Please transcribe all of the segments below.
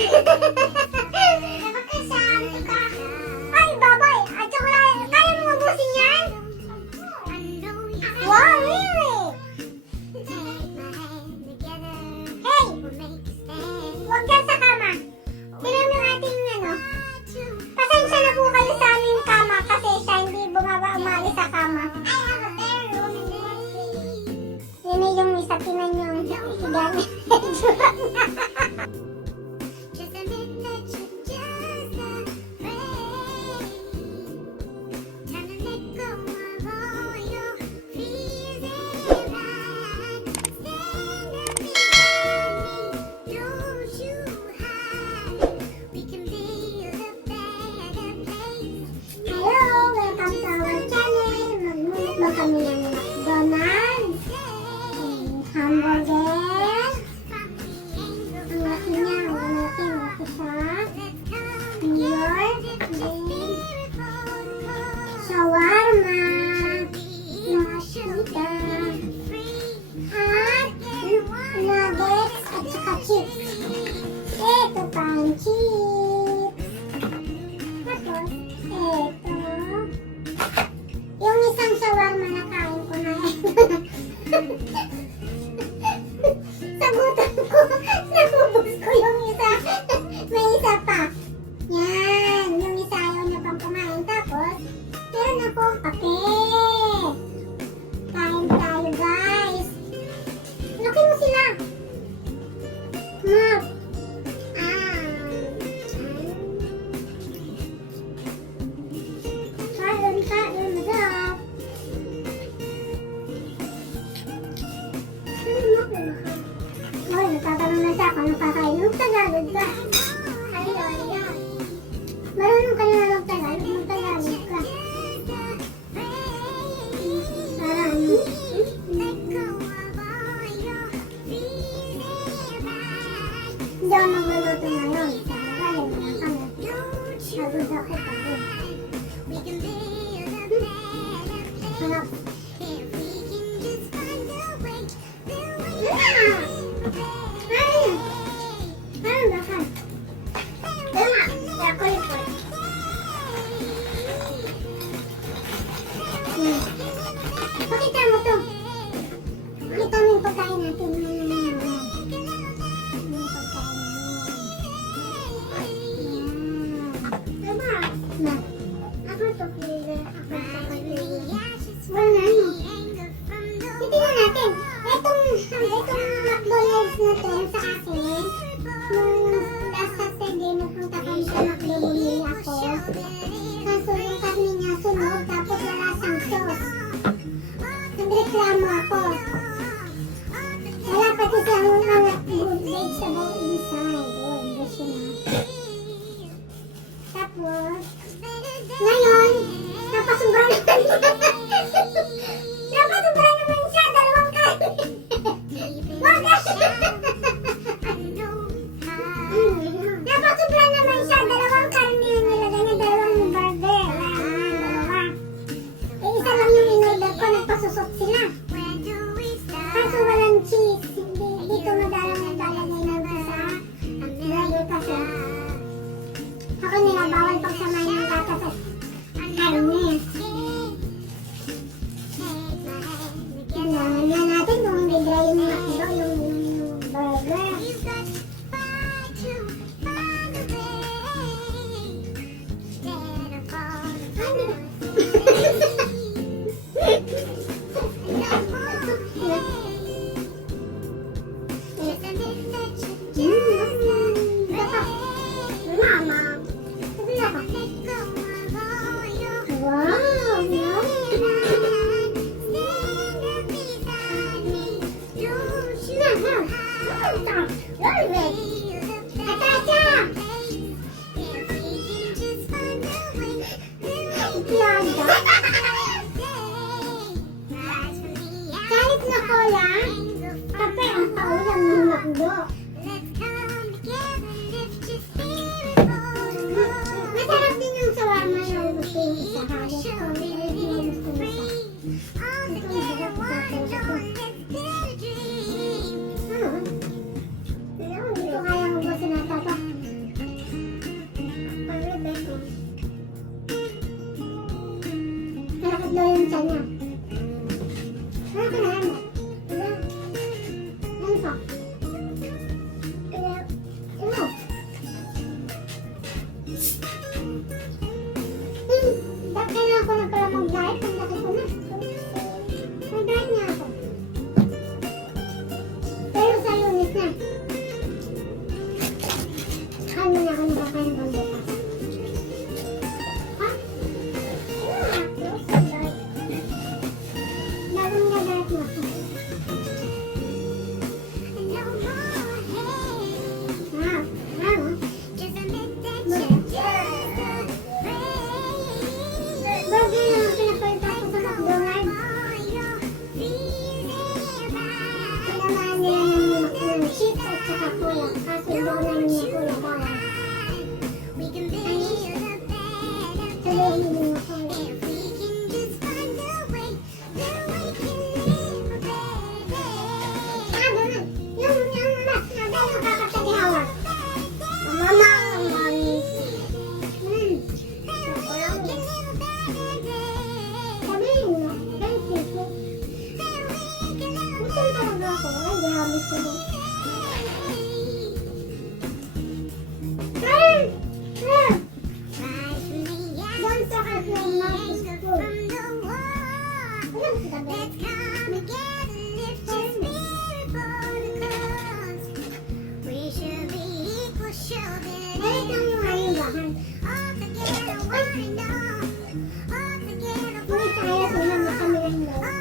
Ay, babay! At saka, kaya mo mabusin yan? Wow, really? Hey! Huwag dyan sa kama. Tignan mo yung ating ano. Pasensya na po kayo sa aming kama kasi siya hindi umalis sa kama. Yun yung isa, tinan nyo ang higaan. Kami ng McDonald's, hamburger, ang laki niya, ang laki siya, York, shawarma, nakasita, at nuggets at saka chips. Ito pa ang chips. Tapos, ito. Yung isang shawarma na kain ko na sagutan ko, nabubos ko yung isa. May isa pa. Yan, yung isa ayaw niya pang kumain. Tapos, meron akong kape. Kain tayo, guys. Laki mo sila. Map. Kain, masarap. Hoy, nagtatanong na siya kung nakakain. Magtagalog ka. Ayun. Marunong ka na magtagalog. Magtagalog ka. Parang, hindi ako nagluluto ngayon. Galing mo lang kami. Nagod ako pa rin. Harap. Pakita mo to. Pakita mo yung pagkain natin. Ako to flavor. Wala na. Titignan natin. Itong McDonald's na to sa akin. Nung last Saturday, nagpunta kami sa McDo, bumili ako. Kaso yung karne niya sunog, tapos wala siyang sauce. Nagreklamo ako. Wala pati siyang mga good vegetable inside. Oh, hindi siya na. Tapos, ngayon, napasubra naman napasubra naman siya, dalawang karne. Napasubra naman siya, dalawang karne yung nilagay niya, dalawang burger. Dalawa. Isa lang yung in-order ko, nagpasusot sila. Kaso walang cheese. Dito madalang naglalagay ng isa. Burger kasi. Ako nila bawal pagsamahin ng gatas at karne. Tingnan na natin kung hindi dry yung McDo, yung burger. Kahit na cola, kape ang paulam ng McDo. Masarap din yung shawarma yung buffet sa halos ko. Hindi ko kaya mabusin na ito. na. Kaya mo na ako nakakain ng bukas. Ha? Bagong gagat mo ako. Bagay na ang pinapalita ko sa McDonald's. Pinamaan nila ng chips at saka cola. Kaso hindi ko namin yung cola bawal. Sabihin mo yung cola. Saka doon. Yung mas nakakasagihawak. Mama, mami. Sabihin mo, thank you po. Gusto mo talaga ako. Hindi habis ko doon. Don't talk at my mouth is full. Alam ko sabi. Balik lang yung hayubahan. Ngunit tayo sila makamilang loob.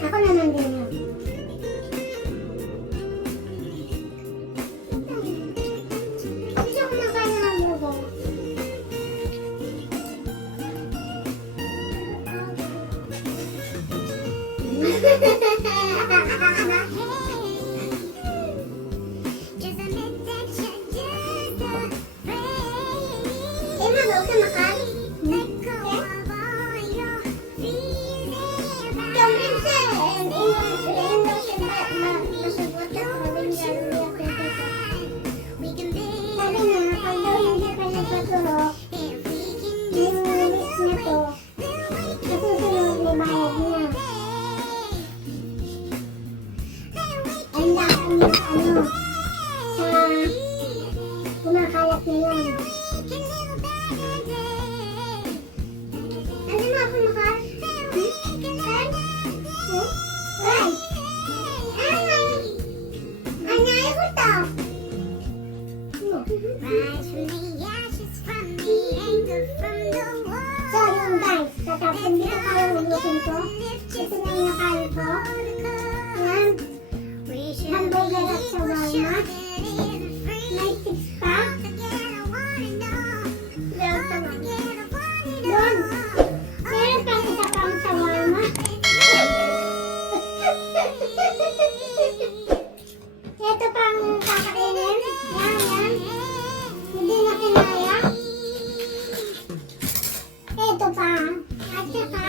Ako naman din yun. Hindi ako nakain ng bugo. Emma, huwag ka makan. Kumakalat na yun. Ano na ako makal? Saan? Ay! Anay ko to. So yun guys, tatapos hindi ko kaya maglutin ko. Ito na yung nakain ko. Yan. Hamburger at Ito pang kakainin. Yan. Hindi na kinaya. Ito pa. At saka,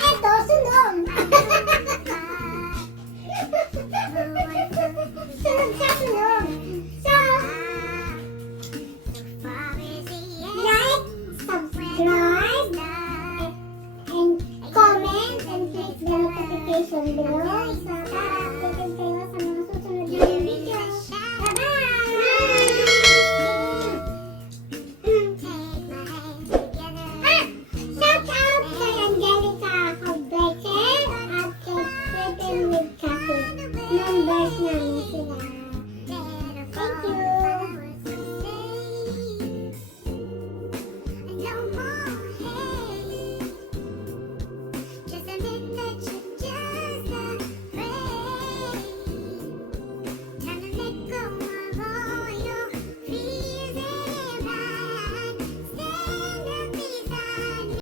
ito, sunog. Sunog sa sunog.